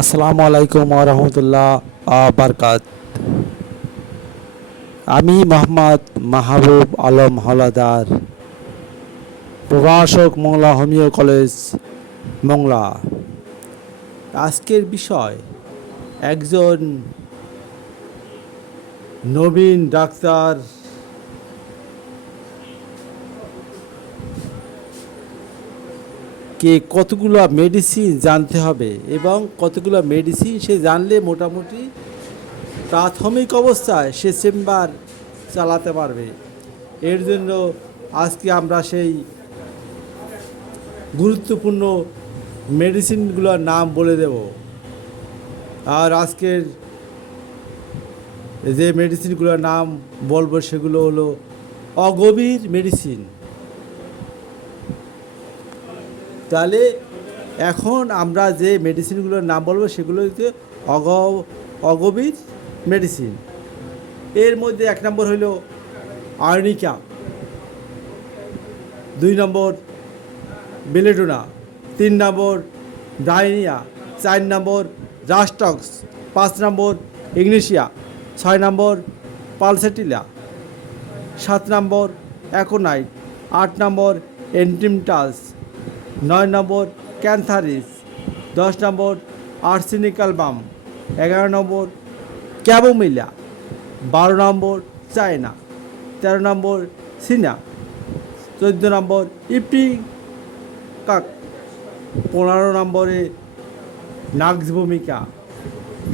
আসসালামু আলাইকুম ওয়া রাহমাতুল্লাহ বারকাত। আমি মোহাম্মদ মাহবুব আলম হাওলাদার, প্রভাষক মোংলা হোমিও কলেজ মোংলা। আজকের বিষয় একজন নবীন ডাক্তার কে কতগুলো মেডিসিন জানতে হবে এবং কতগুলো মেডিসিন সে জানলে মোটামুটি প্রাথমিক অবস্থায় সে চেম্বার চালাতে পারবে। এর জন্য আজকে আমরা সেই গুরুত্বপূর্ণ মেডিসিনগুলোর নাম বলে দেব। আর আজকের যে মেডিসিনগুলোর নাম বলবো সেগুলো হলো অগভীর মেডিসিন। তাহলে এখন আমরা যে মেডিসিনগুলোর নাম বলবো সেগুলো হচ্ছে অগভীর মেডিসিন। এর মধ্যে 1 নম্বর হলো আর্নিকা, 2 নম্বর বেলেডোনা, 3 নম্বর ডাইনিয়া, 4 নম্বর রাস্টক্স, 5 নম্বর ইগনেশিয়া, 6 নম্বর পালসেটিলা, 7 নম্বর অ্যাকোনাইট, 8 নম্বর এন্টিমটাস, 9 নম্বর ক্যান্থারিস, 10 নম্বর আর্সেনিকাল বাম, 11 নম্বর ক্যাবোমিলা, 12 নম্বর চায়না, 13 নম্বর সিনা, 14 নম্বর ইপিকাক, 15 নম্বরে নাক্স ভূমিকা,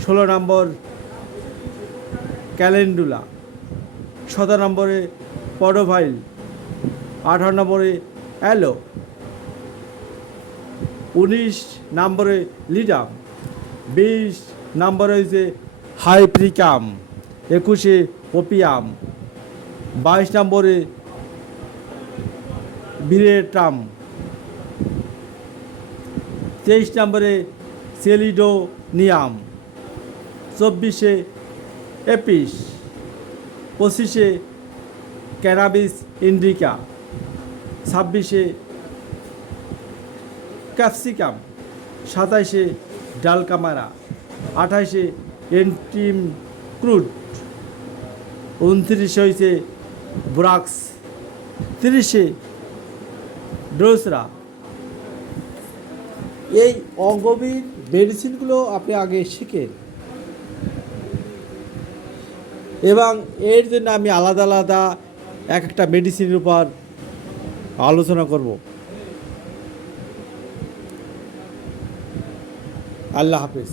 16 নম্বর ক্যালেন্ডুলা, 17 নম্বরে পডোভাইল, 18 নম্বরে অ্যালো, 19 নম্বরে লিডাম, 20 নম্বরে হয়েছে হাইপ্রিকাম, 21 ওপিয়াম, 22 নম্বরে বিরেটাম, 23 নম্বরে সেলিডোনিয়াম, 24 Apis, 25 cannabis indica, 26 capsicum, 27 dulcamara, 28 antim crude, 29 হয়েছে ব্রাক্স, 30 ডোসরা। এই অগভীর মেডিসিনগুলো আপনি আগে শিখেন এবং এর জন্য আমি আলাদা আলাদা একটা মেডিসিনের উপর আলোচনা করব। আল্লাহ হাফেজ।